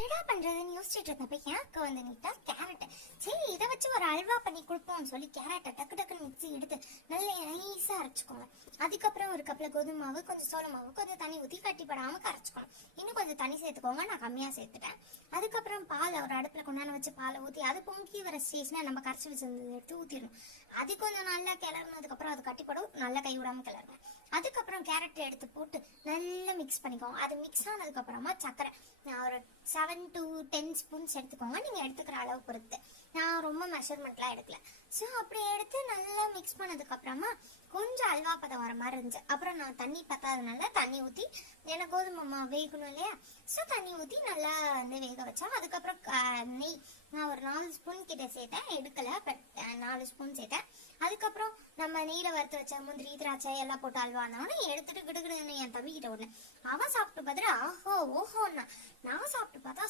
என்னடா பண்றதுன்னு யோசிச்சுட்டு இருந்தப்ப எனக்கு வந்து நீட்டா கேரட். சரி இதை வச்சு ஒரு அல்வா பண்ணி கொடுப்போம்னு சொல்லி கேரட்டை டக்கு டக்குன்னு மிக்ஸி எடுத்து நல்லா நைஸா அரைச்சிக்கோங்க. அதுக்கப்புறம் ஒரு கப்பில் கோதுமை மாவு, கொஞ்சம் சோள மாவு, கொஞ்சம் தண்ணி ஊற்றி கட்டிப்படாமல் கரைச்சிக்கணும். இன்னும் கொஞ்சம் தண்ணி சேர்த்துக்கோங்க, நான் கம்மியாக சேர்த்துட்டேன். அதுக்கப்புறம் பால் ஒரு அடுப்பில் கொண்டாந்து வச்சு பாலை ஊற்றி அது பொங்கி வர ஸ்டேஜ்னா நம்ம கரைச்சி வச்சிருந்தது எடுத்து ஊற்றிடணும். அது கொஞ்சம் நல்லா கிளறினதுக்கப்புறம் அது கட்டிப்படும், நல்லா கை விடாமல் கிளறுங்க. அதுக்கப்புறம் கேரட்டை எடுத்து போட்டு நல்லா மிக்ஸ் பண்ணிக்கோங்க. அது மிக்ஸ் ஆனதுக்கப்புறமா சர்க்கரை ஒரு 7 to 10 ஸ்பூன்ஸ் எடுத்துக்கோங்க, நீங்கள் எடுத்துக்கிற அளவு பொறுத்து. நான் ரொம்ப மெஷர்மெண்ட்லாம் எடுக்கல. ஸோ அப்படி எடுத்து நல்லா மிக்ஸ் பண்ணதுக்கப்புறமா கொஞ்சம் அல்வா பதம் வர மாதிரி இருந்துச்சு. அப்புறம் நான் தண்ணி பத்தாதனால தண்ணி ஊற்றி, எனக்கு கோதுமை மாவு வேகணும் இல்லையா, ஸோ தண்ணி ஊற்றி நல்லா வந்து வேக வச்சோம். அதுக்கப்புறம் நெய் நான் ஒரு 4 ஸ்பூன் கிட்ட சேர்த்தேன், எடுக்கலை, பட் 4 ஸ்பூன் சேர்த்தேன். அதுக்கப்புறம் நம்ம நெய்யில் வறுத்து வச்ச முந்திரி திராட்சை எல்லாம் போட்டு அல்வானோன்னு எடுத்துட்டு கிடுகிடுன்னு என் தம்பி கிட்ட விடனேன். அவன் சாப்பிட்டு பார்த்துட்டு ஆஹோ ஓஹோன்னா, நான் சாப்பிட்டு பார்த்தா